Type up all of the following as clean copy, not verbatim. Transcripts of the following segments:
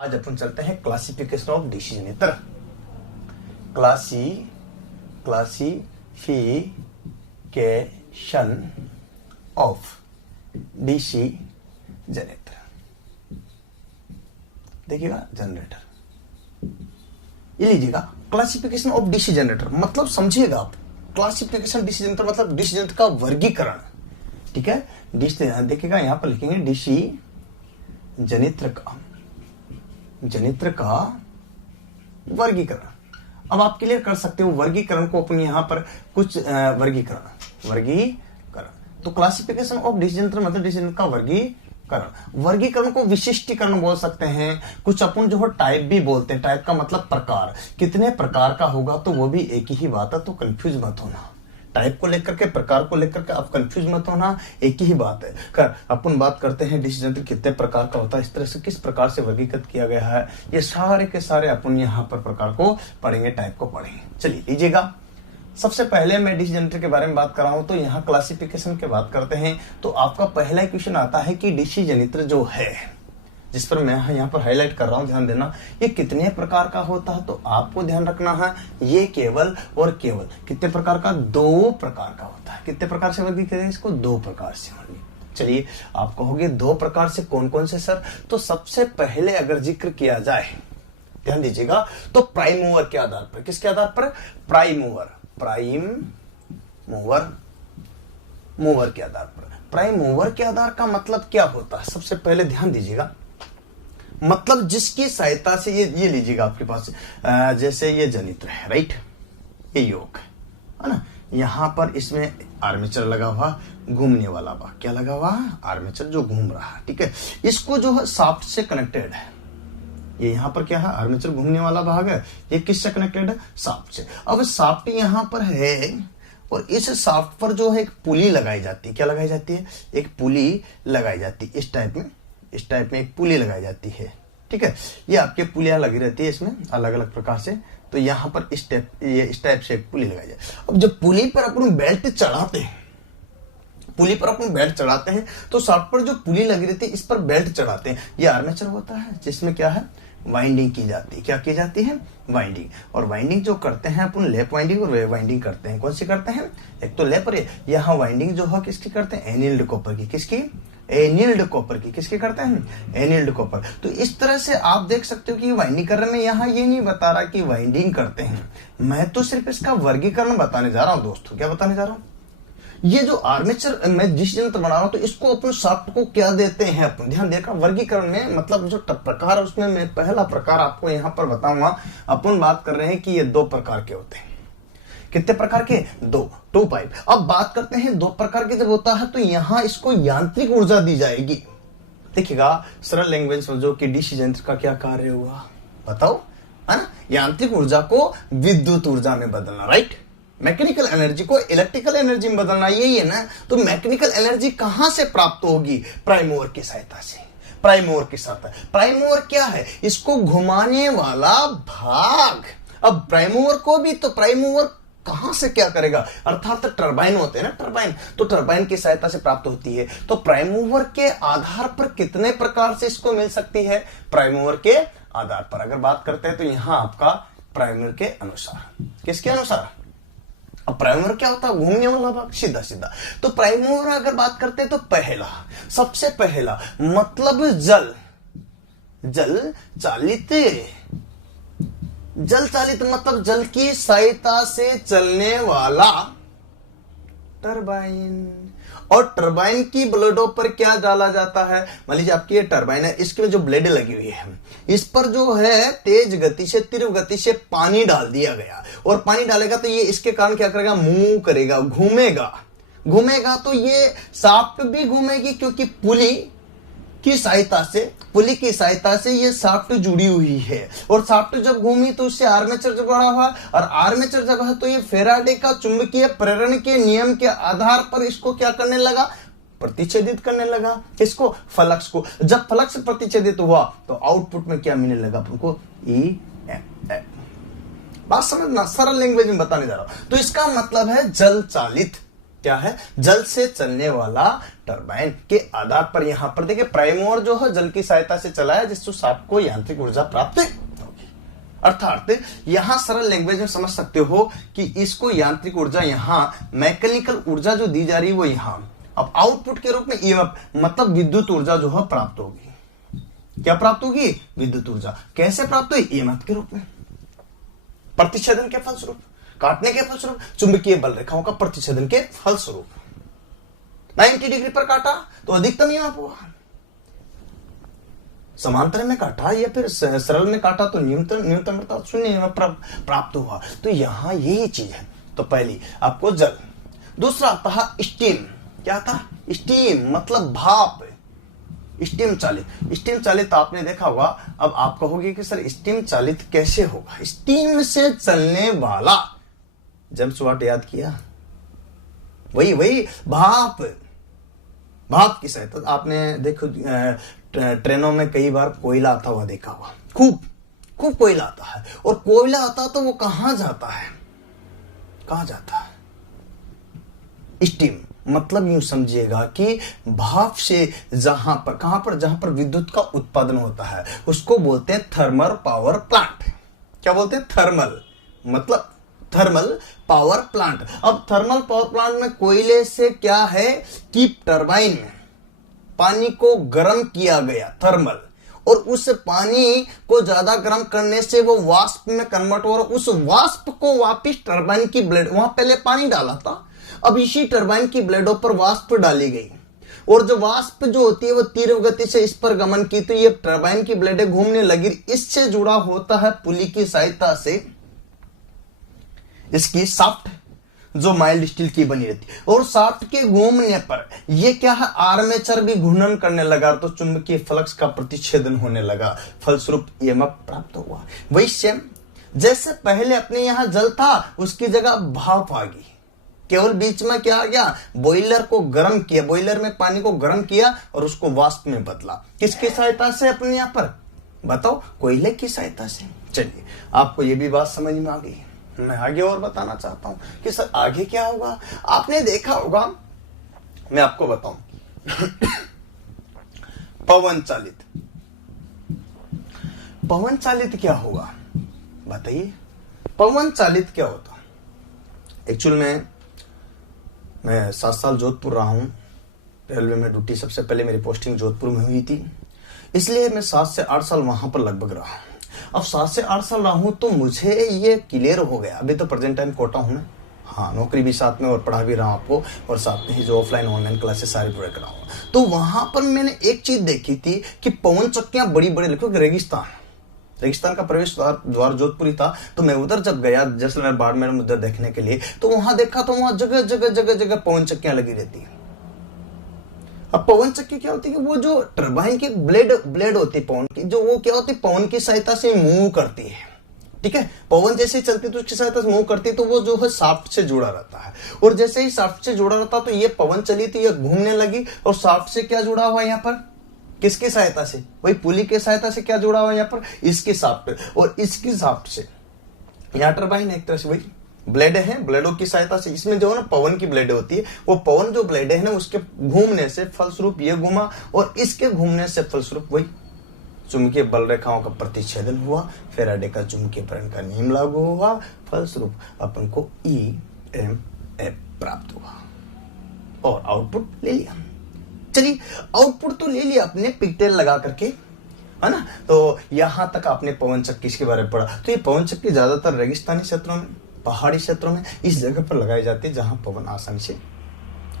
आज अपन चलते हैं classification of DC generator. Classification of DC generator. देखिएगा जनरेटर, ये लीजिएगा क्लासिफिकेशन ऑफ डीसी जनरेटर मतलब समझिएगा आप। क्लासिफिकेशन डीसी जनरेटर मतलब डीसी जनरेटर का वर्गीकरण। ठीक है, डीसी देखिएगा यहां पर लिखेंगे डीसी जनित्र का वर्गीकरण। अब आप क्लियर कर सकते हो वर्गीकरण को अपन यहां पर कुछ वर्गीकरण। तो क्लासिफिकेशन ऑफ डीसी जनित्र मतलब डीसी जनित्र का वर्गीकरण को विशिष्टीकरण बोल सकते हैं। कुछ अपन जो है टाइप भी बोलते हैं। टाइप का मतलब प्रकार, कितने प्रकार का होगा तो वो भी एक ही बात है, तो कंफ्यूज मत होना। टाइप को लेकर के, प्रकार को लेकर के आप कंफ्यूज मत होना, एक ही बात है। अपन बात करते हैं डीसी जनित्र कितने प्रकार का होता है, इस तरह से किस प्रकार से वर्गीकृत किया गया है, ये सारे के सारे अपन यहाँ पर प्रकार को पढ़ेंगे, टाइप को पढ़ेंगे। चलिए लीजिएगा, सबसे पहले मैं डीसी जनरेटर के बारे में बात कर रहा हूं तो यहाँ क्लासिफिकेशन की बात करते हैं। तो आपका पहला क्वेश्चन आता है कि डीसी जनरेटर जो है, जिस पर मैं यहाँ पर हाईलाइट कर रहा हूं, ध्यान देना, ये कितने प्रकार का होता है। तो आपको ध्यान रखना है ये केवल और केवल कितने प्रकार का, 2 प्रकार का होता है। कितने प्रकार से वर्गीकृत है इसको, 2 प्रकार से होंगे। चलिए आप कहोगे 2 प्रकार से कौन कौन से सर। तो सबसे पहले अगर जिक्र किया जाए, ध्यान दीजिएगा, तो प्राइम मूवर के आधार पर, किसके आधार पर, प्राइम मूवर के आधार पर। प्राइम मूवर के आधार का मतलब क्या होता है, सबसे पहले ध्यान दीजिएगा, मतलब जिसकी सहायता से ये लीजिएगा आपके पास, जैसे ये जनित्र है, राइट, ये योग है ना, यहां पर इसमें आर्मेचर लगा हुआ, घूमने वाला भाग क्या लगा हुआ, आर्मेचर जो घूम रहा है। ठीक है, इसको जो है शाफ्ट से कनेक्टेड है। ये यहां पर क्या है, आर्मेचर घूमने वाला भाग है, ये किससे कनेक्टेड है, शाफ्ट से। अब शाफ्ट यहां पर है और इस शाफ्ट पर जो है एक पुली लगाई जाती है। क्या लगाई जाती है, एक पुली लगाई जाती है। इस टाइप में एक पुली लगाई जाती है। ठीक है, ये आपके पुलियां लगी रहती है इसमें अलग अलग प्रकार से। तो यहां पर इस टाइप से एक पुली लगाई जाए। अब जब पुली पर अपन बेल्ट चढ़ाते हैं, तो शाफ्ट पर जो पुली लगी रहती है इस पर बेल्ट चढ़ाते हैं। ये आर्मेचर होता है जिसमें क्या है, वाइंडिंग की जाती है। क्या की जाती है, वाइंडिंग। और वाइंडिंग जो करते हैं अपन, लैप वाइंडिंग और वेव वाइंडिंग करते हैं। कौन सी करते हैं, एक तो लैप, और यहाँ वाइंडिंग जो है किसकी करते हैं, एनिल्ड कॉपर की। किसकी, एनिल्ड कॉपर की। किसके करते हैं, एनिल्ड कॉपर। तो इस तरह से आप देख सकते हो कि वाइंडिंग कर रहे हैं। यहाँ ये नहीं बता रहा कि वाइंडिंग करते हैं, मैं तो सिर्फ इसका वर्गीकरण बताने जा रहा हूं दोस्तों। क्या बताने जा रहा हूं, ये जो आर्मेचर मैं जिस जंत्र बना रहा हूं, तो इसको अपन शाफ्ट को क्या देते हैं अपन, ध्यान देकर वर्गीकरण में, मतलब जो प्रकार है उसमें मैं पहला प्रकार आपको यहां पर बताऊंगा। अपन बात कर रहे हैं कि ये 2 प्रकार के होते हैं। कितने प्रकार के, 2 पाइप। अब बात करते हैं 2 प्रकार के जब होता है तो यहां इसको यांत्रिक ऊर्जा दी जाएगी। देखिएगा सरल लैंग्वेज में, जो कि डीसी यंत्र का क्या कार्य हुआ बताओ, है ना, यांत्रिक ऊर्जा को विद्युत ऊर्जा में बदलना, राइट। मैकेनिकल एनर्जी को इलेक्ट्रिकल एनर्जी में बदलना, यही है ना। तो मैकेनिकल एनर्जी कहां से प्राप्त होगी, प्राइम मूवर की सहायता से। प्राइम मूवर क्या है, इसको घुमाने वाला भाग। अब प्राइम मूवर को भी, तो प्राइम मूवर कहां से क्या करेगा, अर्थात टरबाइन होते हैं ना, टरबाइन, तो टरबाइन की सहायता से प्राप्त होती है। तो प्राइम मूवर के आधार पर कितने प्रकार से इसको मिल सकती है, प्राइम मूवर के आधार पर अगर बात करते हैं तो यहां आपका प्राइम मूवर के अनुसार, किसके अनुसार, अब प्राइम मूवर क्या होता है, घूमने वाला भाग, सीधा सीधा। तो प्राइम मूवर अगर बात करते हैं तो सबसे पहला मतलब जल चालित मतलब जल की सहायता से चलने वाला टरबाइन। और टरबाइन की ब्लेडों पर क्या डाला जाता है, मान लीजिए आपकी ये टरबाइन है, इसके जो ब्लेड लगी हुई है, इस पर जो है तेज गति से, तीव्र गति से पानी डाल दिया गया। और पानी डालेगा तो ये इसके कारण क्या करेगा, मूव करेगा, घूमेगा। तो ये शाफ्ट भी घूमेगी, क्योंकि पुली की सहायता से ये शाफ्ट जुड़ी हुई है। और शाफ्ट जब घूमी तो उससे आर्मेचर जब बड़ा हुआ, और आर्मेचर जब है तो ये फेराडे का चुंबकीय प्रेरण के नियम के आधार पर इसको क्या करने लगा, प्रतिच्छेदित करने लगा। किसको, फ्लक्स को। जब फ्लक्स प्रतिच्छेदित हुआ तो आउटपुट में क्या मिलने लगा आपको, EMF। बात समझना, सरल लैंग्वेज में बताने जा रहा हूं। तो इसका मतलब है जल चालित क्या है? जल से चलने वाला टरबाइन के आधार पर यहां पर देखिए प्राइम मूवर जो है जल की सहायता से चला है, जिससे शाफ्ट को यांत्रिक ऊर्जा प्राप्त होगी। अर्थात यहां सरल लैंग्वेज में समझ सकते हो कि इसको यांत्रिक ऊर्जा, यहां मैकेनिकल ऊर्जा जो दी जा रही है वो यहां अब आउटपुट के रूप में ईएमएफ मतलब विद्युत ऊर्जा जो है प्राप्त होगी। क्या प्राप्त होगी? विद्युत ऊर्जा। कैसे प्राप्त हुई? ईएमएफ के रूप में, प्रतिच्छेदन के फलस्वरूप, काटने के फलस्वरूप, चुंबकीय बल रेखाओं का प्रतिच्छेदन के फलस्वरूप। 90 डिग्री पर काटा तो अधिकतम ईएमएफ हुआ, समांतर में काटा या फिर सरल में काटा तो न्यूनतम अर्थात शून्य ईएमएफ प्राप्त हुआ। तो यहां यही चीज है। तो पहली आपको जल, दूसरा आता है स्टीम। क्या था? स्टीम मतलब भाप, स्टीम चालित। स्टीम चालित आपने देखा होगा। अब आप कहोगे कि सर स्टीम चालित कैसे होगा? स्टीम से चलने वाला, जेम्स वाट याद किया, वही भाप, भाप की सहायता। आपने देखो ट्रेनों में कई बार कोयला आता हुआ देखा हुआ, खूब कोयला आता है। और कोयला आता तो वो कहां जाता है? कहां जाता है? स्टीम मतलब यूं समझिएगा कि भाप से जहां पर विद्युत का उत्पादन होता है उसको बोलते हैं थर्मल पावर प्लांट। क्या बोलते हैं? थर्मल मतलब थर्मल पावर प्लांट। अब थर्मल पावर प्लांट में कोयले से क्या है कि टरबाइन में पानी को गर्म किया गया, थर्मल, और उस पानी को ज्यादा गर्म करने से वो वाष्प में कन्वर्ट हो रहा, उस वाष्प को वापिस टरबाइन की ब्लेड, वहां पहले पानी डाला था, अब इसी टरबाइन की ब्लेडों पर वाष्प डाली गई, और जो वाष्प जो होती है वो तीव्र गति से इस पर गमन की, तो ये टरबाइन की ब्लेडें घूमने लगी। इससे जुड़ा होता है पुली की सहायता से इसकी शाफ्ट जो माइल्ड स्टील की बनी रहती है, और शाफ्ट के घूमने पर ये क्या है, आर्मेचर भी घूर्णन करने लगा, तो चुंबकीय फ्लक्स का प्रतिच्छेदन होने लगा, फलस्वरूप ईएमएफ प्राप्त हुआ। वही सेम जैसे पहले अपने यहां जल था उसकी जगह भाप आ गई, केवल बीच में क्या आ गया, बॉयलर को गर्म किया, बॉयलर में पानी को गर्म किया और उसको वाष्प में बदला। किसकी सहायता से? अपने यहां पर बताओ, कोयले की सहायता से। चलिए आपको ये भी बात समझ में आ गई। मैं आगे और बताना चाहता हूं कि सर आगे क्या होगा। आपने देखा होगा, मैं आपको बताऊं पवन चालित। पवन चालित क्या होगा बताइए? पवन चालित क्या होता? एक्चुअल में मैं 7 साल जोधपुर रहा हूं, रेलवे में ड्यूटी सबसे पहले मेरी पोस्टिंग जोधपुर में हुई थी, इसलिए मैं 7 से 8 साल वहां पर लगभग रहा। अब 7 से 8 साल रहा हूं तो मुझे ये क्लियर हो गया। अभी तो प्रेजेंट टाइम कोटा हूं मैं, हाँ, नौकरी भी साथ में और पढ़ा भी रहा हूं आपको, और साथ में ही जो ऑफलाइन ऑनलाइन क्लासेस सारी पूरे कर रहा हूं। तो वहां पर मैंने एक चीज देखी थी कि पवन चक्कियां बड़ी बड़ी, क्योंकि रेगिस्तान का प्रवेश द्वार जोधपुर ही था, तो मैं उधर जब गया जैसलमेर बाड़मेर में उधर देखने के लिए, तो वहां देखा तो वहां जगह पवन चक्कियां लगी रहती है। अब पवन चक्की क्या होती है? वो जो टरबाइन की ब्लेड होती है पवन की, जो वो क्या होती है, पवन की सहायता से मूव करती है। ठीक है, पवन जैसे चलती तो उसकी सहायता से मूव करती, तो वो जो है शाफ्ट से जुड़ा रहता है, और जैसे ही शाफ्ट से जुड़ा रहता तो ये पवन चली थी, ये घूमने लगी, और शाफ्ट से क्या जुड़ा हुआ है यहाँ पर? किसकी सहायता से? वही पुली की सहायता से क्या जुड़ा हुआ है यहाँ पर? इसकी शाफ्ट, और इसकी शाफ्ट से यहाँ टरबाइन एक तरह से वही ब्लेड है, ब्लेडों की सहायता से इसमें जो है ना पवन की ब्लेड होती है, वो पवन जो ब्लेड है ना उसके घूमने से फलस्वरूप ये घूमा, और इसके घूमने से फलस्वरूप वही चुंबकीय बल रेखाओं का प्रतिच्छेदन हुआ, फैराडे का चुंबकीय प्रेरण का नियम लागू हुआ, फलस्वरूप अपन को ईएमएफ प्राप्त हुआ और आउटपुट ले लिया। चलिए आउटपुट तो ले लिया अपने पिगटेल लगा करके, है ना। तो यहां तक आपने पवन चक्की के बारे में पढ़ा। तो ये पवन चक्की ज्यादातर रेगिस्तानी क्षेत्रों में, पहाड़ी क्षेत्रों में इस जगह पर लगाई जाती है जहां पवन आसानी से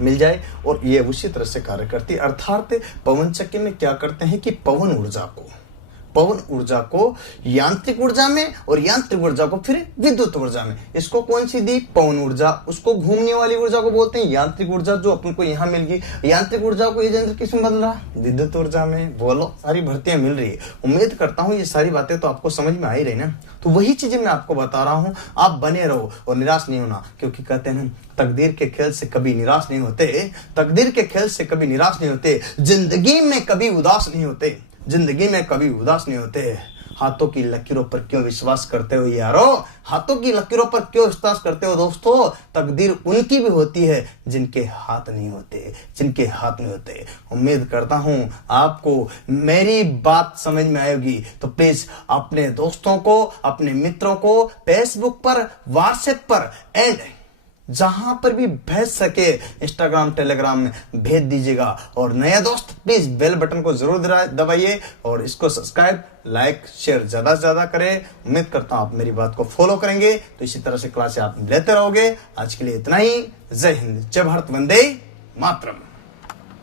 मिल जाए, और ये उसी तरह से कार्य करती है। अर्थात पवन चक्की में क्या करते हैं कि पवन ऊर्जा को यांत्रिक ऊर्जा में, और यांत्रिक ऊर्जा को फिर विद्युत ऊर्जा में। इसको कौन सी दी? पवन ऊर्जा। उसको घूमने वाली ऊर्जा को बोलते हैं यांत्रिक ऊर्जा, जो अपन को यहाँ मिल गई। यांत्रिक ऊर्जा को ये यंत्र किसमें बदल रहा? विद्युत ऊर्जा में। बोलो, सारी भर्तियां मिल रही है। उम्मीद करता हूँ ये सारी बातें तो आपको समझ में आ ही रही ना। तो वही चीजें मैं आपको बता रहा हूँ, आप बने रहो और निराश नहीं होना, क्योंकि कहते हैं तकदीर के खेल से कभी निराश नहीं होते, तकदीर के खेल से कभी निराश नहीं होते, जिंदगी में कभी उदास नहीं होते, जिंदगी में कभी उदास नहीं होते, हाथों की लकीरों पर क्यों विश्वास करते हो यारो? हाथों की लकीरों पर क्यों विश्वास करते हो दोस्तों? तकदीर उनकी भी होती है जिनके हाथ नहीं होते, जिनके हाथ नहीं होते। उम्मीद करता हूं आपको मेरी बात समझ में आएगी। तो प्लीज अपने दोस्तों को, अपने मित्रों को फेसबुक पर, व्हाट्सएप पर एंड जहां पर भी भेज सके इंस्टाग्राम, टेलीग्राम में भेज दीजिएगा। और नया दोस्त प्लीज बेल बटन को जरूर दबाइए और इसको सब्सक्राइब, लाइक, शेयर ज्यादा से ज्यादा करें। उम्मीद करता हूं आप मेरी बात को फॉलो करेंगे, तो इसी तरह से क्लास आप लेते रहोगे। आज के लिए इतना ही। जय हिंद, जय भारत, वंदे मातरम।